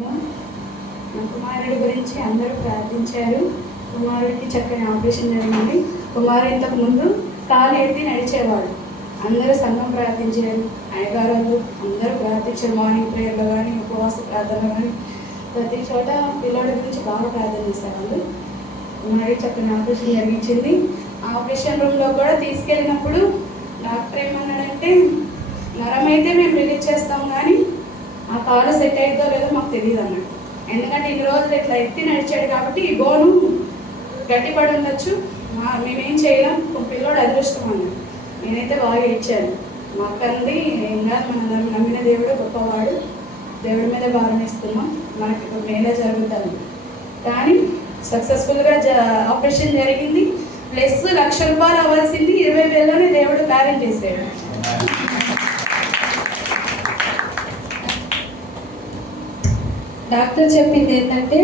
నా కుమారుడి గురించి అందరూ ప్రార్థించారు. కుమారుడికి చక్కని ఆపరేషన్ జరిగింది. కుమారుడు ఇంతకు ముందు కాలు ఎత్తి నడిచేవాడు. అందరూ సంఘం ప్రార్థించారు. అయ్యగారు అందరూ ప్రార్థించారు. మార్నింగ్ ప్రేయర్లో కానీ ఉపవాస ప్రార్థనలో కానీ ప్రతి చోట పిల్లడి గురించి బాగా ప్రార్థన చేశారు వాళ్ళు కుమారుడికి చక్కని ఆపరేషన్ జరిగించింది. ఆపరేషన్ రూమ్లో కూడా తీసుకెళ్ళినప్పుడు డాక్టర్ ఏమన్నాడంటే నరమైతే మేము రిలీజ్ చేస్తాము కానీ సెట్ అయిందో లేదో మాకు తెలియదు అన్నట్టు. ఎందుకంటే ఇన్ని రోజులు ఇట్లా ఎత్తి నడిచాడు కాబట్టి ఈ బోను గట్టిపడి ఉండొచ్చు. మా మేమేం చేయలేం. ఒక పిల్లోడు అదృష్టం అన్నాడు నేనైతే బాగా ఇచ్చాను మా అక్కంది ఏం కాదు మన నమ్మిన దేవుడు గొప్పవాడు. దేవుడి మీద భారం ఇస్తున్నాం మనకి ఇప్పుడు మేలే జరుగుతుంది కానీ సక్సెస్ఫుల్గా జ ఆపరేషన్ జరిగింది. ప్లస్ లక్ష రూపాయలు అవ్వాల్సింది ఇరవై వేలలోనే దేవుడు ప్యారెంట్ చేసాడు డాక్టర్ చెప్పింది ఏంటంటే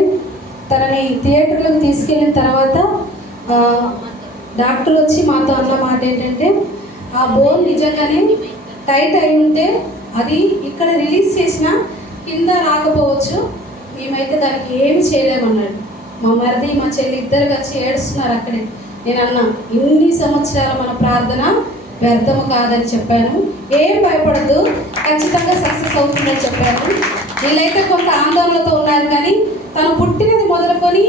తనని థియేటర్లకు తీసుకెళ్ళిన తర్వాత డాక్టర్ వచ్చి మాతో అన్న మాట ఏంటంటే ఆ బోన్ నిజంగానే టైట్ అయి ఉంటే అది ఇక్కడ రిలీజ్ చేసినా కింద రాకపోవచ్చు. మేమైతే దానికి ఏమి చేయలేమన్నాడు మా మరిది మా చెల్లి ఇద్దరు కలిసి ఏడుస్తున్నారు అక్కడే. నేను అన్నా ఇన్ని సంవత్సరాల మన ప్రార్థన వ్యర్థము కాదని చెప్పాను. ఏం భయపడద్దు. ఖచ్చితంగా సక్సెస్ అవుతుందని చెప్పాను. వీళ్ళైతే కొంత ఆందోళనతో ఉన్నారు కానీ తను పుట్టినది మొదలుకొని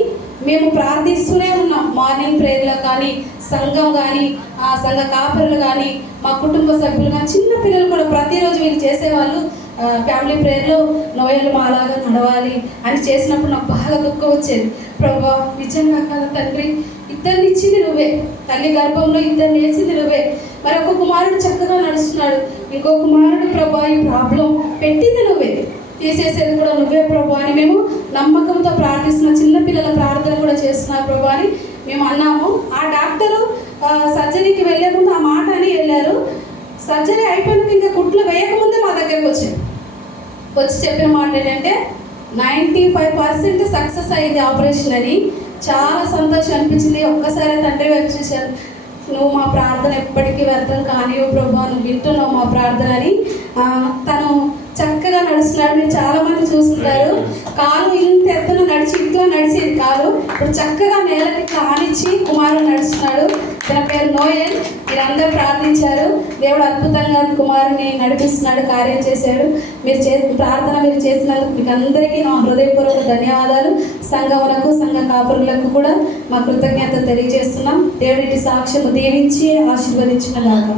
మేము ప్రార్థిస్తూనే ఉన్నాం. మార్నింగ్ ప్రేయర్లో కానీ సంఘం కానీ ఆ సంఘ కాపరులు కానీ మా కుటుంబ సభ్యులు కానీ చిన్న పిల్లలు కూడా ప్రతిరోజు వీళ్ళు చేసేవాళ్ళు ఫ్యామిలీ ప్రేయర్లో నోయలు మాలాగా నడవాలి అని చేసినప్పుడు నాకు బాగా దుఃఖం వచ్చేది. ప్రభా నిజంగా కదా తండ్రి ఇద్దరిని ఇచ్చింది నువ్వే. తల్లి గర్భంలో ఇద్దరిని వేసింది నువ్వే. మరి ఒక కుమారుడు చక్కగా నడుస్తున్నాడు. ఇంకో కుమారుడు ప్రభా ఈ ప్రాబ్లం పెట్టింది నువ్వే. తీసేసేది కూడా నువ్వే ప్రభు అని మేము నమ్మకంతో ప్రార్థిస్తున్నాం చిన్నపిల్లల ప్రార్థన కూడా చేస్తున్నారు ప్రభు అని మేము అన్నాము. ఆ డాక్టరు సర్జరీకి వెళ్ళే ముందు ఆ మాట అని వెళ్ళారు. సర్జరీ అయిపోయినాక ఇంకా కుట్లు వేయకముందే మా దగ్గరకు వచ్చారు. వచ్చి చెప్పిన మాట ఏంటంటే నైంటీ ఫైవ్ పర్సెంట్ సక్సెస్ అయ్యింది ఆపరేషన్ అని. చాలా సంతోషం అనిపించింది. ఒక్కసారి తండ్రి వైపు నువ్వు మా ప్రార్థన ఎప్పటికీ వ్యర్థం కానివ్వు ప్రభా నువ్వు వింటున్నావు మా ప్రార్థన అని. తను చక్కగా నడుస్తున్నాడు మీరు చాలా మంది చూస్తుంటారు కాలు ఇంత ఎత్తున నడిచి ఇంట్లో నడిచేది కాదు. ఇప్పుడు చక్కగా నేలకి కానిచ్చి కుమారుడు నడుస్తున్నాడు. తన పేరు నోయల్. మీరందరూ ప్రార్థించారు. దేవుడు అద్భుతంగా కుమారుని నడిపిస్తున్నాడు కార్యం చేశాడు. మీరు చే ప్రార్థన మీరు చేసినందుకు మీకు అందరికీ నా హృదయపూర్వక ధన్యవాదాలు. సంఘములకు సంఘ కాపురులకు కూడా మా కృతజ్ఞత తెలియజేస్తున్నాం. దేవుడి సాక్ష్యము దీవించి ఆశీర్వదించిన దాకా